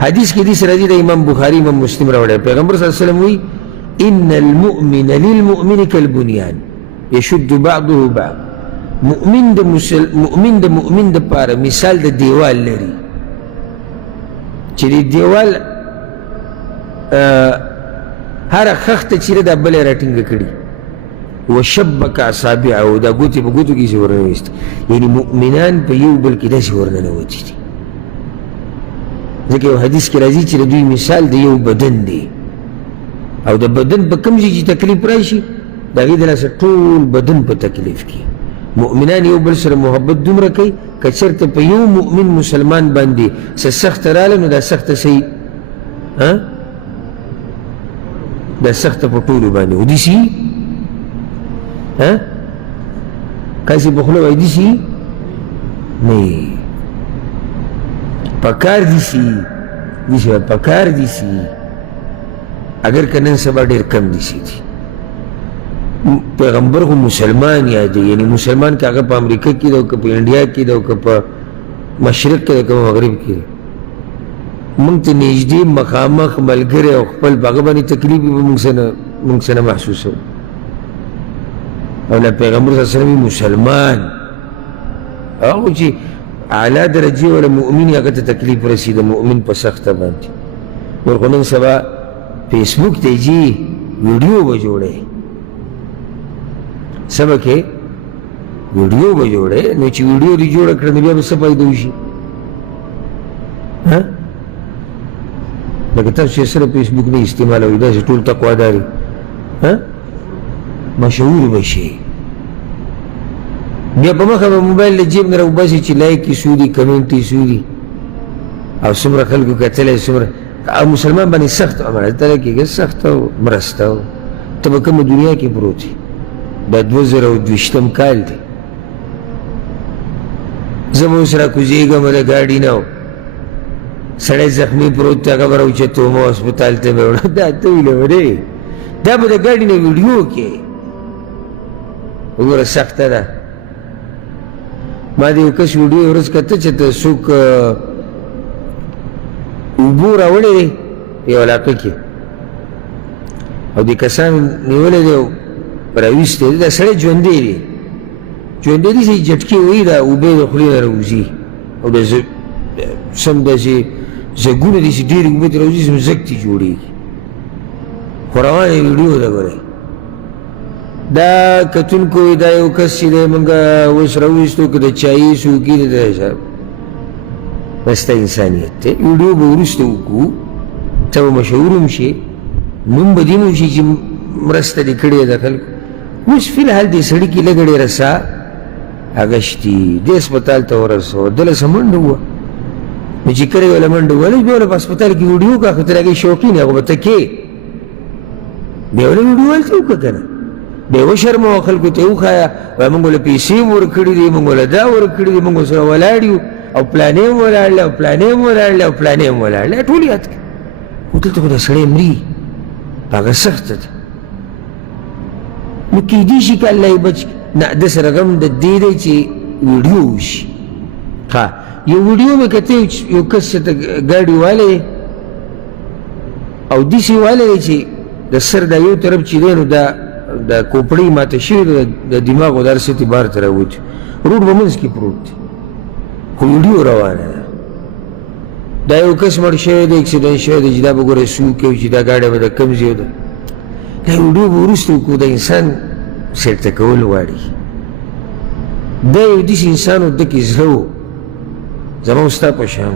حدیث کې دې سره د امام بخاری امام مسلم راوړی پیغمبر صلی الله علیه وسلم وی ان المؤمن للمؤمن كالبنيان يشد بعضه بعض مؤمن د مؤمن د پاره مثال د دیوال لري چې د دیوال هر خخته چې د بل راټینګ کړي وشبك اصابعه دا ګوتې په ګوتو کې ورنويست یعنی مؤمنان په یو بل کې داسې ورننوتي دي ځکه یو حدیث کې راځي چې د دوی مثال د یو بدن دی او د بدن په کوم ځای چې تکلیف راشي د هغې د لاسه ټول بدن په تکلیف کې مؤمنان یو بل سره محبت دومره کوي که چېرته په یو مؤمن مسلمان باندې څه سخته راغله نو دا سخته صحیح دا سخته په ټولو باندې ودیسي کاسې په خوله وایي داسې نه پکار داسې پکار داسې اگر که نن سبا ډېر کم داسې دي پیغمبر خو مسلمان یادوي یعنی مسلمان که هغه په امریکا کې ده او که په انډیا کې ده او که په مشرق کې ده که په مغرب کې ده موږ ته نږدې مخامخ ملګری او خپل په هغه باندې تکلیف به موږ څه نه محسوسوو او پیغمبر صلی الله علیه وسلم مسلمان هغه چې اعلی درجې ولا مؤمن هغه ته تکلیف رسېده مؤمن په سخته باندې نور خو نن سبا فیسبوک ته ځي ویډیو به جوړی څه به کې ویډیو به جوړی نو چې ویډیو دې جوړه کړه نو بیا به څه فایده وشي لکه تاسو چې سره فیسبوک نه استعمالوئ داسې ټول تقواداري مشهور بشي بیا په مخه به موبایل له جیب نه راوباسي چې لایک یې سودي کمنټ یې سودي او څومره خلکو کتلی څومره او مسلمان باندې سخت عمل دلته کېږي سخته مرسته ته به کومه دنیا کې پروت یې دا 2020 کال دی زه به اوس راکوزېږم د ګاډي نه سړی زخمي پروت دی هغه به راوچتوم هسپتال ته به وړم دا ته ویلې دا به د ګاډي نه ویډیو کې وګوره سخته ده ما د یو کس ویډیو ورځ کته چې ته څوک اوبو راوړی دی یو علاقه کې او دې کسان نیولی دی او راویستی دی دا سړی ژوندی دی ژوندی دی چې جټکې وایي دا اوبه د خولې نه راوځي او د سم داسې زګونه داسې ډېرې اوبه ترې راوځي زمزک تې جوړېږي خو روانه ویډیو ده ګورئ دا کتونکو دا یو کس چې دی موږ اوس راویستو که د چایي سوکي دی دا بسته انسانیت دی ویډیو به وروسته وکړو ته به مشهور هم شي نوم به دې هم شي چې مرسته دې کړې ده خلکو اوس فلحال دې سړي کې لږ ډېره ساه اګشتي دې هسپتال ته ورسو دله څه منډه وه نو چې کړې وله منډه وله بیا وله په هسپتال کې ویډیو کا خو ته د هغې شوقین هغه به ته کې بیا وله ویډیو هلته وکړه که نه بیا وشرموه خلکو ته یې وښایه وایي موږ له پیسې هم ورکړي دي موږ له دا ورکړي دي موږ سره ولاړ یو او پلانې هم ولاړلې او پلانې هم ولاړلې او پلانې هم ولاړلې ټول یاد کړه خو دلته خو دا سړی مري په هغه سخته ده نو کیدای شي که الله یې بچ نه ده سره غم د دې دی چې ویډیو وشي ښه یو ویډیو مې کته یو کس ته ګاډي والی او داسې والی دی چې د سر دا یو طرف چې دی نو د کوپړۍ ماته شوې ده د دماغ او د هر څه تې بهر ته راوتي روډ په منځ کې پروت دی خو ویډیو روانه ده دا یو کس مړ شوی دی اکسیډنټ شوی دی چې دا به ګوره څوک یو چې دا ګاډی به د کوم ځای ده دا ویډیو به وروسته وکړو د انسان سیټه کول غواړي دا یو داسې انسان و ده کې زړه و زما او ستا په شان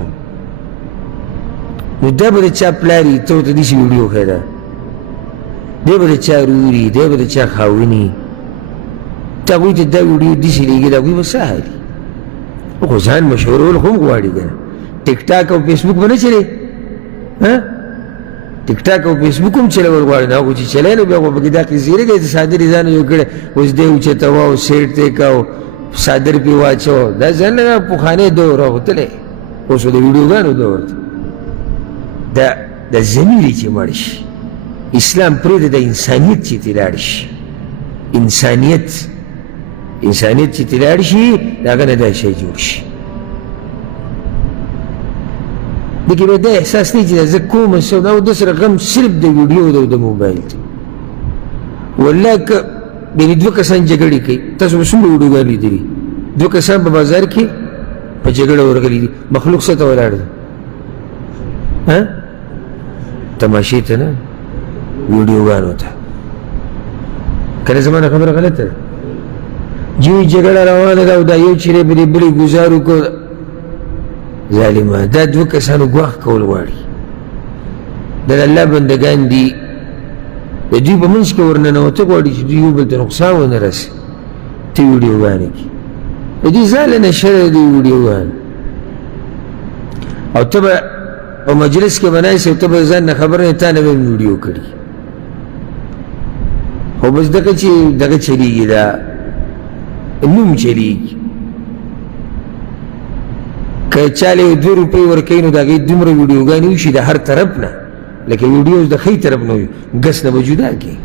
نو دا به د چا پلار وي ته ورته داسې ویډیو ښیې ده دی به د چا رور وي دی به د چا خاوند وي ته هغوی ته دا ویډیو داسې لېږي د هغوی به څه حال وي خو ځان مشهورول خو هم غواړي که نه ټیک ټاک او فیسبوک به نه چلې ټیک ټاک او فیسبوک هم چلول غواړي نو هغو چې چلی نو بیا خو پکې دا قیسې لګوي چې صادر یې ځان جوړ کړی اوس دی اوچتوه او سیټ ته یې که او صادر پې واچوه دا ځان نه پخوانی دور راغوتلی اوس د ویډیوګانو دور دی د ضمیر چې مړ شي اسلام پرېږده د انسانیت چې ترې لاړ شي انسانیت چې ترې لاړ شي د هغه نه دا شی جوړ شي دې کې به دا احساس نه چې زه کوم څه او د سره غم صرف د ویډیو د موبایل دی والله که یعنې دوه کسان جګړې کوي تاسو به څومره ویډیوګانې لیدلي دوه کسان په بازار کې په جګړه ورغلي دي مخلوق څه ته ولاړ دی تماشې ته نه ویډیوګانو ته کله زمانه خبره غلطه ده جوی جګړه روانه ده او دا یو چیرې به دې بلې ګزار وکړو ظالمه دا دوه کسانو ګواښ کول غواړي دا د الله بندګان دي د دوی په منځ کې ورننوته غواړي چې دوی یو بل ته نقصان ونه رسي ته ویډیوګانې کې د دوی ځاله نشه ده دوی ویډیوګان او ته به په مجلس کې به ناست او ته به ځان نه خبر نه تا نه به ویډیو کړي خو بس دغه چې دغه چلیږي دا نوم چلیږي که چاله یو 2 روپۍ ورکوي نو د هغې دومره ویډیوګانې وشي د هر طرف نه لکه ویډیوز د ښی طرف نه وي ګس نه به جدا کړي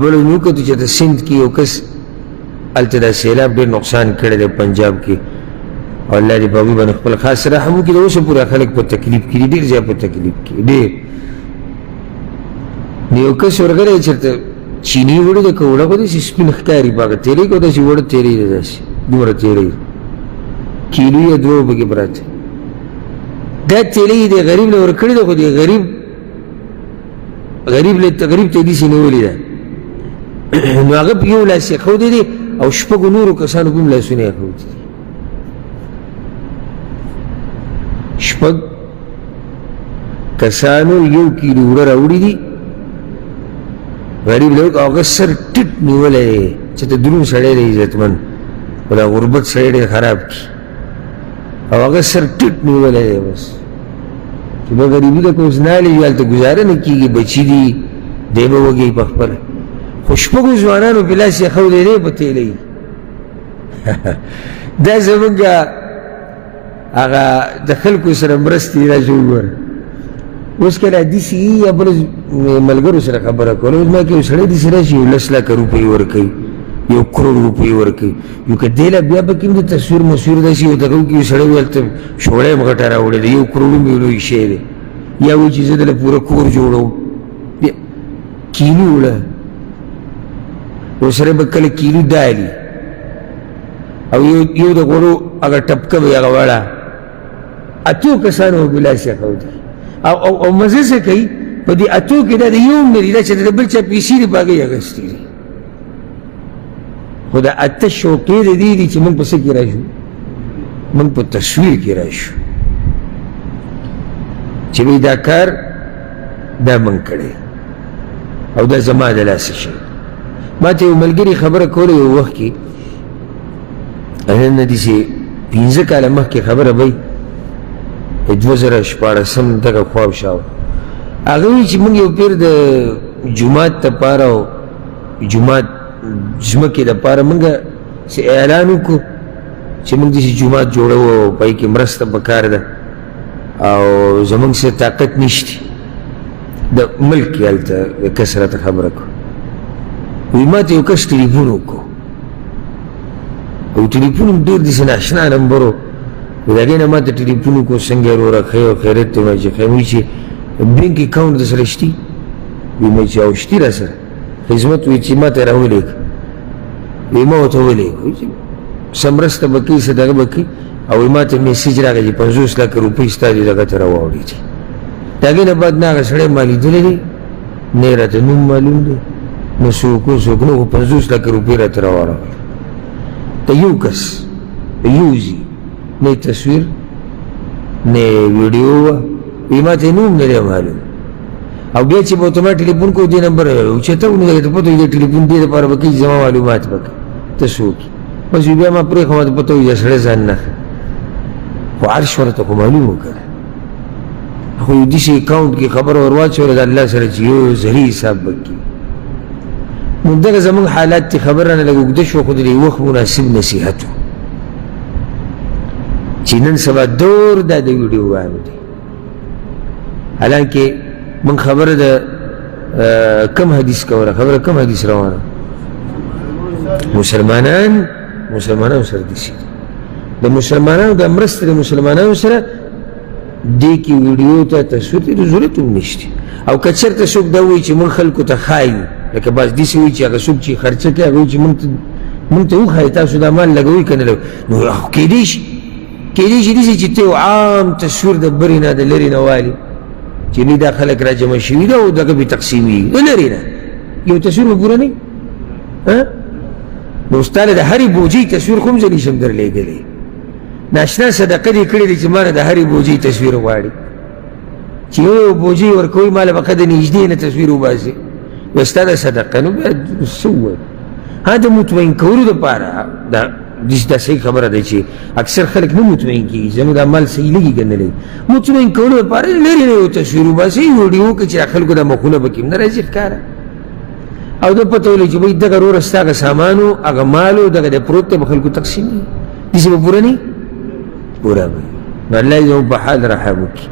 بله مې وکتو چې د سند کې یو کس هلته دا سیلاب ډېر نقصان کړی دی پنجاب کې او الله دې په هغوی باندې خپل خاص رحم وکړي د اوسه پوره خلک په تکلیف کې دي ډېر زیات په تکلیف کې ډېر نو یو کس ورغلی چېرته چیني وړه ده که وړه خو داسې سپین ښکاري په هغه تیری که داسې وړه تیری ده داسې دومره تیری کیلو یا 2 پکې پراته دا تیلی د غریب له ورکړې ده خو د غریب ته یې داسې نیولې ده نو هغه په یو لاس یې ښودی دی او شپږو نورو کسانو په هم لاسونه یې ښودي دي شپږ کسانو 1 کیلو وړه راوړي دي غریب له هغه سر ټیټ نیولی دی چې ته دروند سړی دی عزتمند خو دا غربت سړی ډېر خراب کړي او هغه سر ټیټ نیولی دی بس چې به غریبي ده که اوس نالې وي هلته ګزاره نه کېږي بچي دي دی به وږی په خپله خو شپږو ځوانانو په لاس یې ښودی دی په تیلی دا زمونږ هغه د خلکو سره مرستې راشي وګوره اوس کله داسې وي یا بل ملګرو سره خبره کوله اوس ما کې یو سړی داسې راشي 10 لکه روپۍ ورکوي 1 کروڑ روپۍ ورکوي یو که دی له بیا پکې هم د تصویر مسویر داسې یو دغه وکړي یو سړی وي هلته شوړی یم غټه راوړی دی 1 کروڑ هم یو لوی شی دی یا وایي چې زه دله پوره کور جوړوم کیلو وړه ورسره به کله کیلو دالي او یو د غوړو هغه ټپکه به هغه وړه اتو کسانو به لاس یې ښودي او مزه څه کوي په دې اتو کې دا د یو هم نه دي دا چې د بل چا پیسې دي په هغې اخیستې دي خو دا اته شوقې د دې دي چې موږ په څه کې راشو موږ په تصویر کې راشو چې وایي دا کار دا موږ کړی او دا زما د لاسه شی ما ته یو ملګري خبره کوله یو وخت کې نن نه داسې 15 کاله مخکې خبره به 2014 دغه خوا شاو هغه وایي چې موږ یو پیر د جومات دپاره او جومات ځمکې دپاره موږ اعلان وکړو چې موږ داسې جومات جوړوو او په هغې کې مرسته پکار ده او زموږ څه طاقت نشته د ملک کې هلته د کس راته خبره کړو وایي ما ته یو کس ټلیفون وکړو او ټلیفون هم ډېر داسې ناشنا نمبر و د هغې نه ما ته ټلیفون وکړو څنګه یې وروره ښه یو خیریت ته وایي چې ښه وایي چې بینک اکاونټ در سره شتي وایي ما چې او شتي را سره خدمت وایي چې ما ته یې راولېږه وایي ما ورته ولېږه وایي چې څه مرسته به کوي څه دغه به کوي او وایي ما ته میسیج راغی چې 50 لکه روپۍ ستا دې دغه ته راواوړي دي د هغې نه بعد نه هغه سړی ما لیدلی دی نه یې راته نوم معلوم دی نه څوک و څوک نه خو 50 لکه روپۍ راته راواړول د یو کس د یو ځي نه تصویر نه ویډیو وه وایي ما ته یې نوم نه دی معلوم او بیا چې به ورته ما ټلیفون کوو دې نمبر اوچته ونیوه ته پته وي دې ټلیفون دې دپاره به کوي زما معلومات به کوي ته څوک یې بس بیا ما پرېښه ما ته پته وي دا سړی ځان نه خو عرش ورته خو معلوم و که نه خو یو داسې اکاونټ کې خبره ور واچوله د الله سره چې یو زري حساب به کړي نو دغه زموږ حالات چې خبر رانه لږ اوږده شوه خو د دې وخت مناسب نصیحت و چې نن سبا دور دا د ویډیوګانو دی حالانکې موږ خبره د کم حدیث کوله خبره کم حدیث روانه مسلمانانو سره داسې دي د مسلمانانو د مرسته د مسلمانانو سره دې کې ویډیو ته تصویر ته ضرورت هم نشته. او که چېرته څوک دا وایي چې موږ خلکو ته ښایو، لکه بعض داسې وایي چې هغه څوک چې خرچه کوي هغه وایي چې موږ ته وښایي تاسو دا مال لګوئ که نه لګوئ، نو کېدای شي داسې چې ته یو عام تصویر د برې نه د لرې نه والي چې نه دا خلک را جمع شوي ده او دغه به تقسیمېږي د لرې نه یو تصویر به پوره نه وي. نو ستا له د هرې بوجۍ تصویر خو هم زه نشم درلېږلی. ناشنا صدقه دې کړې دی چې ما نه د هرې بوجۍ تصویر غواړي چې یو بوجۍ ورکوي ما له به ښه د نږدې نه تصویر وباسي، بیا ستا د صدقه نو بیا څه ووایم. د مطمئن کولو دپاره دا صحیح خبره ده چې اکثر خلک نه مطمئن کېږي، زموږ دا مال صحیح لګي که نه لګي. مطمئن کولو دپاره لرې نه یو تصویر وباسي، ویډیو وکړي چې خلکو دا مخونه به کې هم نه راځي ښکاره، او د پته ولګي چې بهی دغه وروره ستا هغه سامان و هغه مال و دغه دی پروت دی به خلکو تقسیمېږي. داسې به پوره نه وي؟ پوره به وي. نو الله دې زموږ په حال رحم وکړي.